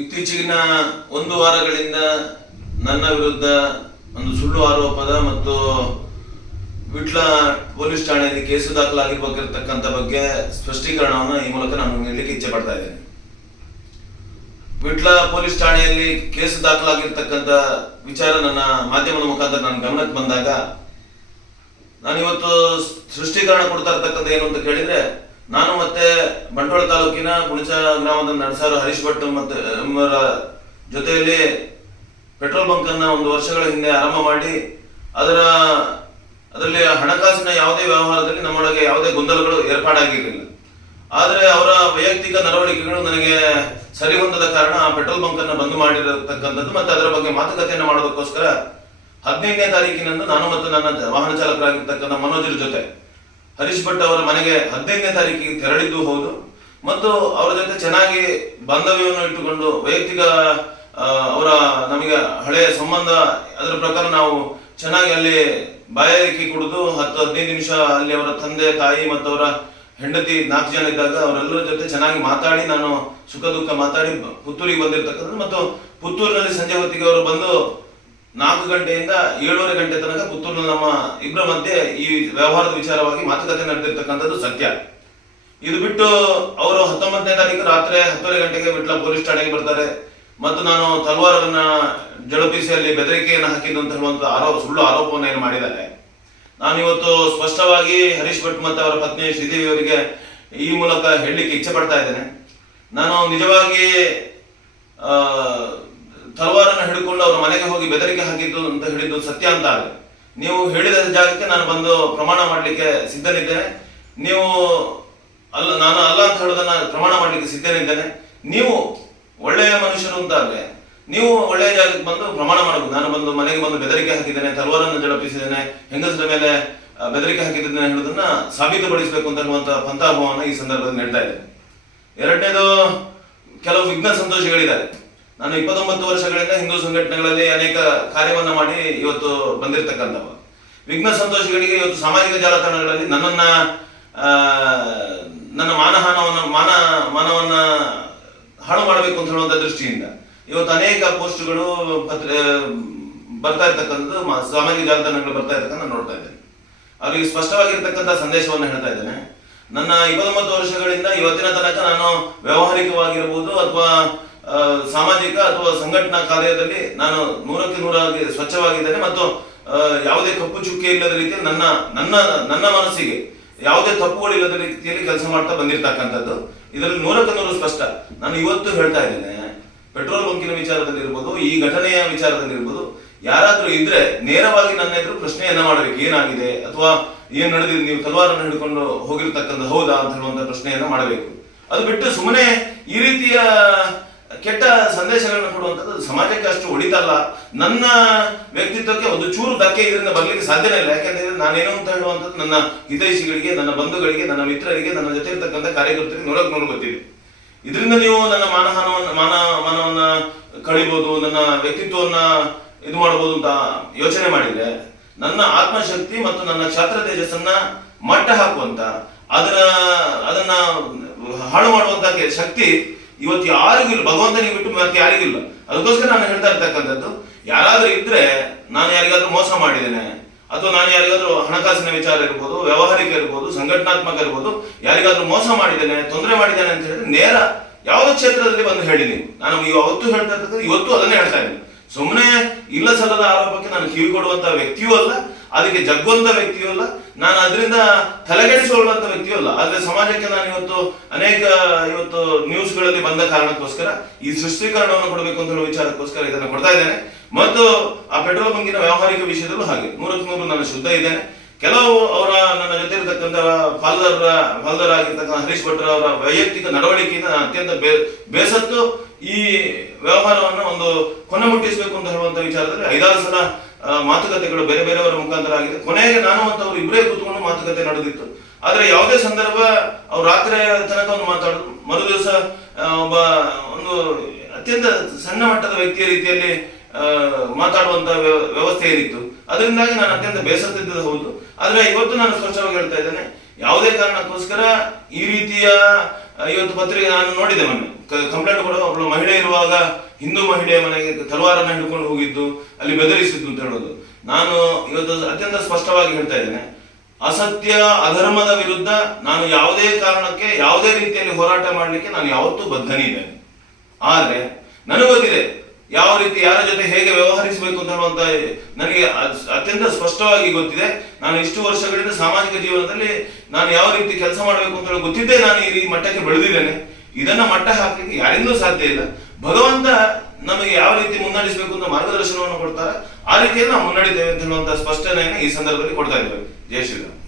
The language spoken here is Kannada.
ಇತ್ತೀಚೆಗಿನ ಒಂದು ವಾರಗಳಿಂದ ನನ್ನ ವಿರುದ್ಧ ಒಂದು ಸುಳ್ಳು ಆರೋಪದ ಮತ್ತು ವಿಟ್ಲ ಪೊಲೀಸ್ ಠಾಣೆಯಲ್ಲಿ ಕೇಸು ದಾಖಲಾಗಿರಬೇಕಿರ್ತಕ್ಕಂಥ ಬಗ್ಗೆ ಸ್ಪಷ್ಟೀಕರಣವನ್ನು ಈ ಮೂಲಕ ನಾನು ನೀಡಲಿಕ್ಕೆ ಇಚ್ಛೆ ಪಡ್ತಾ ಇದ್ದೇನೆ. ವಿಟ್ಲ ಪೊಲೀಸ್ ಠಾಣೆಯಲ್ಲಿ ಕೇಸು ದಾಖಲಾಗಿರ್ತಕ್ಕಂಥ ವಿಚಾರ ನನ್ನ ಮಾಧ್ಯಮದ ಮುಖಾಂತರ ನನ್ನ ಗಮನಕ್ಕೆ ಬಂದಾಗ ನಾನಿವತ್ತು ಸ್ಪಷ್ಟೀಕರಣ ಕೊಡ್ತಾ ಇರ್ತಕ್ಕಂಥ ಏನು ಅಂತ ಕೇಳಿದ್ರೆ, ನಾನು ಮತ್ತೆ ಬಂಟ್ವಾಳ ತಾಲೂಕಿನ ಗುಣಚ ಗ್ರಾಮದ ನಡಸಾರು ಹರೀಶ್ ಭಟ್ ಮತ್ತೆ ಜೊತೆಯಲ್ಲಿ ಪೆಟ್ರೋಲ್ ಬಂಕ್ ಅನ್ನ ಒಂದು ವರ್ಷಗಳ ಹಿಂದೆ ಆರಂಭ ಮಾಡಿ ಅದರಲ್ಲಿ ಹಣಕಾಸಿನ ಯಾವುದೇ ವ್ಯವಹಾರದಲ್ಲಿ ನಮ್ಮೊಳಗೆ ಯಾವುದೇ ಗೊಂದಲಗಳು ಏರ್ಪಾಡಾಗಿರಲಿಲ್ಲ. ಆದರೆ ಅವರ ವೈಯಕ್ತಿಕ ನಡವಳಿಕೆಗಳು ನನಗೆ ಸರಿ ಹೊಂದದ ಕಾರಣ ಆ ಪೆಟ್ರೋಲ್ ಬಂಕ್ ಅನ್ನು ಬಂದ್ ಮಾಡಿರತಕ್ಕಂಥದ್ದು ಮತ್ತೆ ಅದರ ಬಗ್ಗೆ ಮಾತುಕತೆಯನ್ನು ಮಾಡೋದಕ್ಕೋಸ್ಕರ 15ನೇ ತಾರೀಕಿನಂದು ನಾನು ಮತ್ತು ನನ್ನ ವಾಹನ ಚಾಲಕರಾಗಿರ್ತಕ್ಕಂಥ ಮನೋಜರ ಜೊತೆ ಹರೀಶ್ ಭಟ್ ಅವರ ಮನೆಗೆ 15ನೇ ತಾರೀಕಿಗೆ ತೆರಳಿದ್ದು ಹೌದು. ಮತ್ತು ಅವರ ಜೊತೆ ಚೆನ್ನಾಗಿ ಬಾಂಧವ್ಯವನ್ನು ಇಟ್ಟುಕೊಂಡು ವೈಯಕ್ತಿಕ ಅವರ ನಮಗೆ ಹಳೆಯ ಸಂಬಂಧ ಅದರ ಪ್ರಕಾರ ನಾವು ಚೆನ್ನಾಗಿ ಅಲ್ಲಿ ಬಾಯಾರಿಕೆ ಕುಡಿದು 10-15 ನಿಮಿಷ ಅಲ್ಲಿ ಅವರ ತಂದೆ ತಾಯಿ ಮತ್ತು ಅವರ ಹೆಂಡತಿ 4 ಜನ ಇದ್ದಾಗ ಅವರೆಲ್ಲರ ಜೊತೆ ಚೆನ್ನಾಗಿ ಮಾತಾಡಿ ನಾನು ಸುಖ ದುಃಖ ಮಾತಾಡಿ ಪುತ್ತೂರಿಗೆ ಬಂದಿರತಕ್ಕಂಥದ್ದು. ಮತ್ತು ಪುತ್ತೂರಿನಲ್ಲಿ ಸಂಜೆ ಹೊತ್ತಿಗೆ ಅವರು ಬಂದು 4 ಗಂಟೆಯಿಂದ 7:30 ಗಂಟೆ ತನಕ ಪುತ್ತೂರಿನ ನಮ್ಮ ಇಬ್ಬರ ಮಧ್ಯೆ ಈ ವ್ಯವಹಾರದ ವಿಚಾರವಾಗಿ ಮಾತುಕತೆ ನಡೆದಿರ್ತಕ್ಕಂಥದ್ದು ಸತ್ಯ. ಇದು ಬಿಟ್ಟು ಅವರು 19ನೇ ತಾರೀಕು ರಾತ್ರಿ 10:30 ಗಂಟೆಗೆ ವಿಟ್ಲ ಪೊಲೀಸ್ ಠಾಣೆಗೆ ಬರ್ತಾರೆ ಮತ್ತು ನಾನು ತಲ್ವಾರನ್ನ ಜಳಪಿಸಿ ಅಲ್ಲಿ ಬೆದರಿಕೆಯನ್ನು ಹಾಕಿದ್ದು ಅಂತ ಹೇಳುವಂತ ಸುಳ್ಳು ಆರೋಪವನ್ನು ಏನು ಮಾಡಿದ್ದಾರೆ. ನಾನು ಇವತ್ತು ಸ್ಪಷ್ಟವಾಗಿ ಹರೀಶ್ ಭಟ್ ಮತ್ತು ಅವರ ಪತ್ನಿ ಶ್ರೀದೇವಿ ಅವರಿಗೆ ಈ ಮೂಲಕ ಹೇಳಲಿಕ್ಕೆ ಇಚ್ಛೆ ಪಡ್ತಾ ಇದ್ದೇನೆ. ನಾನು ನಿಜವಾಗಿ ತಲವಾರನ್ನು ಹಿಡ್ಕೊಂಡು ಅವ್ರ ಮನೆಗೆ ಹೋಗಿ ಬೆದರಿಕೆ ಹಾಕಿದ್ದು ಅಂತ ಹೇಳಿದ್ದು ಸತ್ಯ ಅಂತ ಆದ್ರೆ ನೀವು ಹೇಳಿದ ಜಾಗಕ್ಕೆ ನಾನು ಬಂದು ಪ್ರಮಾಣ ಮಾಡಲಿಕ್ಕೆ ಸಿದ್ಧನಿದ್ದೇನೆ. ನೀವು ನಾನು ಅಲ್ಲ ಅಂತ ಹೇಳೋದನ್ನ ಪ್ರಮಾಣ ಮಾಡಲಿಕ್ಕೆ ಸಿದ್ಧನಿದ್ದೇನೆ. ನೀವು ಒಳ್ಳೆಯ ಮನುಷ್ಯರು ಅಂತ ಆದ್ರೆ ನೀವು ಒಳ್ಳೆಯ ಜಾಗಕ್ಕೆ ಬಂದು ಪ್ರಮಾಣ ಮಾಡಬಹುದು. ನಾನು ಬಂದು ಮನೆಗೆ ಬಂದು ಬೆದರಿಕೆ ಹಾಕಿದ್ದೇನೆ, ತಲವಾರನ್ನು ಜಳಪಿಸಿದ್ದೇನೆ, ಹೆಂಗಸರ ಮೇಲೆ ಬೆದರಿಕೆ ಹಾಕಿದ್ದೇನೆ ಹೇಳೋದನ್ನ ಸಾಬೀತುಪಡಿಸಬೇಕು ಅಂತ ಹೇಳುವಂತ ಪಂಥಾಭಾವನ ಈ ಸಂದರ್ಭದಲ್ಲಿ ನೀಡ್ತಾ ಇದ್ದೇನೆ. ಎರಡನೇದು, ಕೆಲವು ವಿಘ್ನ ಸಂತೋಷಿಗಳಿದ್ದಾರೆ. ನಾನು 29 ವರ್ಷಗಳಿಂದ ಹಿಂದೂ ಸಂಘಟನೆಗಳಲ್ಲಿ ಅನೇಕ ಕಾರ್ಯವನ್ನ ಮಾಡಿ ಇವತ್ತು ಬಂದಿರತಕ್ಕಂಥವ ವಿಘ್ನ ಸಂತೋಷಿಗಳಿಗೆ ಇವತ್ತು ಸಾಮಾಜಿಕ ಜಾಲತಾಣಗಳಲ್ಲಿ ನನ್ನ ಮಾನವನ್ನ ಹಾಳು ಮಾಡಬೇಕು ಅಂತ ಹೇಳುವಂತ ದೃಷ್ಟಿಯಿಂದ ಇವತ್ತು ಅನೇಕ ಪೋಸ್ಟ್ಗಳು ಬರ್ತಾ ಇರ್ತಕ್ಕಂಥದ್ದು ಸಾಮಾಜಿಕ ಜಾಲತಾಣಗಳು ಬರ್ತಾ ಇರ್ತಕ್ಕಂಥ ನೋಡ್ತಾ ಇದ್ದೇನೆ. ಅವರಿಗೆ ಸ್ಪಷ್ಟವಾಗಿರ್ತಕ್ಕಂಥ ಸಂದೇಶವನ್ನು ಹೇಳ್ತಾ ಇದ್ದೇನೆ. ನನ್ನ 29 ವರ್ಷಗಳಿಂದ ಇವತ್ತಿನ ತನಕ ನಾನು ವ್ಯಾವಹಾರಿಕವಾಗಿರ್ಬೋದು ಅಥವಾ ಸಾಮಾಜಿಕ ಅಥವಾ ಸಂಘಟನಾ ಕಾರ್ಯದಲ್ಲಿ ನಾನು 100ಕ್ಕೆ 100 ಸ್ವಚ್ಛವಾಗಿದ್ದೇನೆ ಮತ್ತು ಯಾವುದೇ ಕಪ್ಪು ಚುಕ್ಕೆ ಇಲ್ಲದ ರೀತಿಯಲ್ಲಿ ನನ್ನ ಮನಸ್ಸಿಗೆ ಯಾವುದೇ ತಪ್ಪುಗಳಿಲ್ಲದ ರೀತಿಯಲ್ಲಿ ಕೆಲಸ ಮಾಡ್ತಾ ಬಂದಿರತಕ್ಕಂಥದ್ದು. ಇದರಲ್ಲಿ 100ಕ್ಕೆ 100 ಸ್ಪಷ್ಟ. ನಾನು ಇವತ್ತು ಹೇಳ್ತಾ ಇದ್ದೇನೆ, ಪೆಟ್ರೋಲ್ ಬಂಕಿನ ವಿಚಾರದಲ್ಲಿ ಇರ್ಬೋದು, ಈ ಘಟನೆಯ ವಿಚಾರದಲ್ಲಿ ಇರ್ಬೋದು, ಯಾರಾದ್ರೂ ಇದ್ರೆ ನೇರವಾಗಿ ನನ್ನ ಎದುರು ಪ್ರಶ್ನೆಯನ್ನ ಮಾಡಬೇಕು. ಏನಾಗಿದೆ ಅಥವಾ ಏನ್ ನಡೆದಿದೆ, ನೀವು ತಲವಾರನ್ನು ಹಿಡ್ಕೊಂಡು ಹೋಗಿರ್ತಕ್ಕಂಥ ಹೌದಾ ಅಂತ ಹೇಳುವಂತ ಪ್ರಶ್ನೆಯನ್ನ ಮಾಡಬೇಕು. ಅದು ಬಿಟ್ಟು ಸುಮ್ಮನೆ ಈ ರೀತಿಯ ಕೆಟ್ಟ ಸಂದೇಶಗಳನ್ನ ಕೊಡುವಂಥದ್ದು ಸಮಾಜಕ್ಕೆ ಅಷ್ಟು ಒಳಿತಲ್ಲ. ನನ್ನ ವ್ಯಕ್ತಿತ್ವಕ್ಕೆ ಒಂದು ಚೂರು ಧಕ್ಕೆ ಇದರಿಂದ ಬರ್ಲಿಕ್ಕೆ ಸಾಧ್ಯನೇ ಇಲ್ಲ. ಯಾಕೆಂದ್ರೆ ನಾನೇನು ಅಂತ ಹೇಳುವಂಥದ್ದು ನನ್ನ ಹಿತೈಷಿಗಳಿಗೆ, ನನ್ನ ಬಂಧುಗಳಿಗೆ, ನನ್ನ ಮಿತ್ರರಿಗೆ, ನನ್ನ ಜೊತೆ ಇರ್ತಕ್ಕಂಥ ಕಾರ್ಯಕರ್ತರಿಗೆ 100ಕ್ಕೆ 100 ಗೊತ್ತಿದೆ. ಇದರಿಂದ ನೀವು ನನ್ನ ಮಾನವನ್ನ ಕಳಿಬಹುದು, ನನ್ನ ವ್ಯಕ್ತಿತ್ವವನ್ನ ಇದು ಮಾಡಬಹುದು ಅಂತ ಯೋಚನೆ ಮಾಡಿದ್ರೆ ನನ್ನ ಆತ್ಮಶಕ್ತಿ ಮತ್ತು ನನ್ನ ಕ್ಷಾತ್ರ ತೇಜಸ್ಸನ್ನ ಮಟ್ಟ ಹಾಕುವಂತ ಅದನ್ನ ಹಾಳು ಮಾಡುವಂತ ಶಕ್ತಿ ಇವತ್ತು ಯಾರಿಗೂ ಇಲ್ಲ, ಭಗವಂತನಿಗೆ ಬಿಟ್ಟು ಮತ್ತೆ ಯಾರಿಗಿಲ್ಲ. ಅದಕ್ಕೋಸ್ಕರ ನಾನು ಹೇಳ್ತಾ ಇರ್ತಕ್ಕಂಥದ್ದು, ಯಾರಾದ್ರೂ ಇದ್ರೆ ನಾನು ಯಾರಿಗಾದ್ರೂ ಮೋಸ ಮಾಡಿದ್ದೇನೆ ಅಥವಾ ನಾನು ಯಾರಿಗಾದ್ರೂ ಹಣಕಾಸಿನ ವಿಚಾರ ಇರ್ಬೋದು, ವ್ಯವಹಾರಿಕ ಇರ್ಬೋದು, ಸಂಘಟನಾತ್ಮಕ ಇರ್ಬೋದು, ಯಾರಿಗಾದ್ರೂ ಮೋಸ ಮಾಡಿದ್ದೇನೆ, ತೊಂದರೆ ಮಾಡಿದ್ದೇನೆ ಅಂತ ಹೇಳಿದ್ರೆ ನೇರ ಯಾವುದೇ ಕ್ಷೇತ್ರದಲ್ಲಿ ಬಂದು ಹೇಳಿ. ನೀವು ನಾನು ಅವತ್ತು ಹೇಳ್ತಾ ಇರ್ತಕ್ಕಂಥ ಇವತ್ತು ಅದನ್ನೇ ಹೇಳ್ತಾ ಇದ್ದೀನಿ. ಸುಮ್ಮನೆ ಇಲ್ಲ ಸಲ್ಲದ ಆರೋಪಕ್ಕೆ ನಾನು ಕಿವಿ ಕೊಡುವಂತ ವ್ಯಕ್ತಿಯೂ ಅಲ್ಲ, ಅದಕ್ಕೆ ಜಗ್ಗುವಂತ ವ್ಯಕ್ತಿಯೂ ಅಲ್ಲ, ನಾನು ಅದರಿಂದ ತಲೆಗೆಡಿಸಿಕೊಳ್ಳುವಂತ ವ್ಯಕ್ತಿಯೂ ಅಲ್ಲ. ಆದ್ರೆ ಸಮಾಜಕ್ಕೆ ನಾನು ಇವತ್ತು ನ್ಯೂಸ್ಗಳಲ್ಲಿ ಬಂದ ಕಾರಣಕ್ಕೋಸ್ಕರ ಈ ಸ್ಪಷ್ಟೀಕರಣವನ್ನು ಕೊಡಬೇಕು ಅಂತ ಹೇಳುವ ವಿಚಾರಕ್ಕೋಸ್ಕರ ಇದನ್ನು ಕೊಡ್ತಾ ಇದ್ದೇನೆ. ಮತ್ತು ಆ ಪೆಟ್ರೋಲ್ ಬಂಕಿನ ವ್ಯವಹಾರಿಕ ವಿಷಯದಲ್ಲೂ ಹಾಗೆ 100ಕ್ಕೆ 100 ನಾನು ಶುದ್ಧ ಇದ್ದೇನೆ. ಕೆಲವು ನನ್ನ ಜೊತೆ ಇರತಕ್ಕಂಥ ಪಾಲ್ದಾರಾಗಿರ್ತಕ್ಕಂಥ ಹರೀಶ್ ಭಟ್ರ ಅವರ ವೈಯಕ್ತಿಕ ನಡವಳಿಕೆಯಿಂದ ಅತ್ಯಂತ ಬೇಸತ್ತು ಈ ವ್ಯವಹಾರವನ್ನು ಒಂದು ಕೊನೆ ಮುಟ್ಟಿಸಬೇಕು ಅಂತ ಹೇಳುವಂತ ವಿಚಾರದಲ್ಲಿ 5-6 ಸಲ ಮಾತುಕತೆಗಳು ಬೇರೆ ಬೇರೆಯವರ ಮುಖಾಂತರ ಆಗಿದೆ. ಕೊನೆಗೆ ನಾನು ಮತ್ತು ಅವರು ಇಬ್ಬರೇ ಕೂತ್ಕೊಂಡು ಮಾತುಕತೆ ನಡೆದಿತ್ತು. ಆದ್ರೆ ಯಾವುದೇ ಸಂದರ್ಭ ಅವ್ರು ರಾತ್ರಿ ತನಕ ಒಂದು ಮಾತಾಡೋದು, ಮರು ದಿವಸ ಒಂದು ಅತ್ಯಂತ ಸಣ್ಣ ಮಟ್ಟದ ವ್ಯಕ್ತಿಯ ರೀತಿಯಲ್ಲಿ ಮಾತಾಡುವಂತ ವ್ಯವಸ್ಥೆ ಏನಿತ್ತು, ಅದರಿಂದಾಗಿ ನಾನು ಅತ್ಯಂತ ಬೇಸತ್ತಿದ್ದು ಹೌದು. ಆದ್ರೆ ಇವತ್ತು ನಾನು ಸ್ಪಷ್ಟವಾಗಿ ಹೇಳ್ತಾ ಇದ್ದೇನೆ, ಯಾವುದೇ ಕಾರಣಕ್ಕೋಸ್ಕರ ಈ ರೀತಿಯ ಇವತ್ತು ಪತ್ರಿಕೆ ನಾನು ನೋಡಿದೆ ಮೊನ್ನೆ ಕಂಪ್ಲೇಂಟ್ ಕೂಡ ಒಬ್ಬಳು ಮಹಿಳೆ ಇರುವಾಗ ಹಿಂದೂ ಮಹಿಳೆಯ ಮನೆಗೆ ತಲವಾರನ್ನ ಹಿಡ್ಕೊಂಡು ಹೋಗಿದ್ದು, ಅಲ್ಲಿ ಬೆದರಿಸಿದ್ದು ಅಂತ ಹೇಳೋದು. ನಾನು ಇವತ್ತು ಅತ್ಯಂತ ಸ್ಪಷ್ಟವಾಗಿ ಹೇಳ್ತಾ ಇದ್ದೇನೆ, ಅಸತ್ಯ ಅಧರ್ಮದ ವಿರುದ್ಧ ನಾನು ಯಾವುದೇ ಕಾರಣಕ್ಕೆ ಯಾವುದೇ ರೀತಿಯಲ್ಲಿ ಹೋರಾಟ ಮಾಡಲಿಕ್ಕೆ ನಾನು ಯಾವತ್ತೂ ಬದ್ಧನಿದ್ದೇನೆ. ಆದ್ರೆ ನನಗೆ ಗೊತ್ತಿದೆ ಯಾವ ರೀತಿ ಯಾರ ಜೊತೆ ಹೇಗೆ ವ್ಯವಹರಿಸಬೇಕು ಅಂತ ಹೇಳುವಂತ ನನಗೆ ಅತ್ಯಂತ ಸ್ಪಷ್ಟವಾಗಿ ಗೊತ್ತಿದೆ. ನಾನು ಇಷ್ಟು ವರ್ಷಗಳಿಂದ ಸಾಮಾಜಿಕ ಜೀವನದಲ್ಲಿ ನಾನು ಯಾವ ರೀತಿ ಕೆಲಸ ಮಾಡಬೇಕು ಅಂತ ಹೇಳಿ ಗೊತ್ತಿದ್ದೇ ನಾನು ಈ ಮಟ್ಟಕ್ಕೆ ಬೆಳೆದಿದ್ದೇನೆ. ಇದನ್ನ ಮಟ್ಟ ಹಾಕಲಿಕ್ಕೆ ಯಾರಿಂದೂ ಸಾಧ್ಯ ಇಲ್ಲ. ಭಗವಂತ ನಮಗೆ ಯಾವ ರೀತಿ ಮುನ್ನಡೆಸಬೇಕು ಅಂತ ಮಾರ್ಗದರ್ಶನವನ್ನು ಕೊಡ್ತಾರೆ, ಆ ರೀತಿಯಲ್ಲಿ ನಾವು ಮುನ್ನಡಿತೇವೆ ಅಂತ ಹೇಳುವಂತ ಸ್ಪಷ್ಟನೆಯನ್ನು ಈ ಸಂದರ್ಭದಲ್ಲಿ ಕೊಡ್ತಾ ಇದ್ದೇವೆ. ಜೈ ಶ್ರೀರಾಮ್.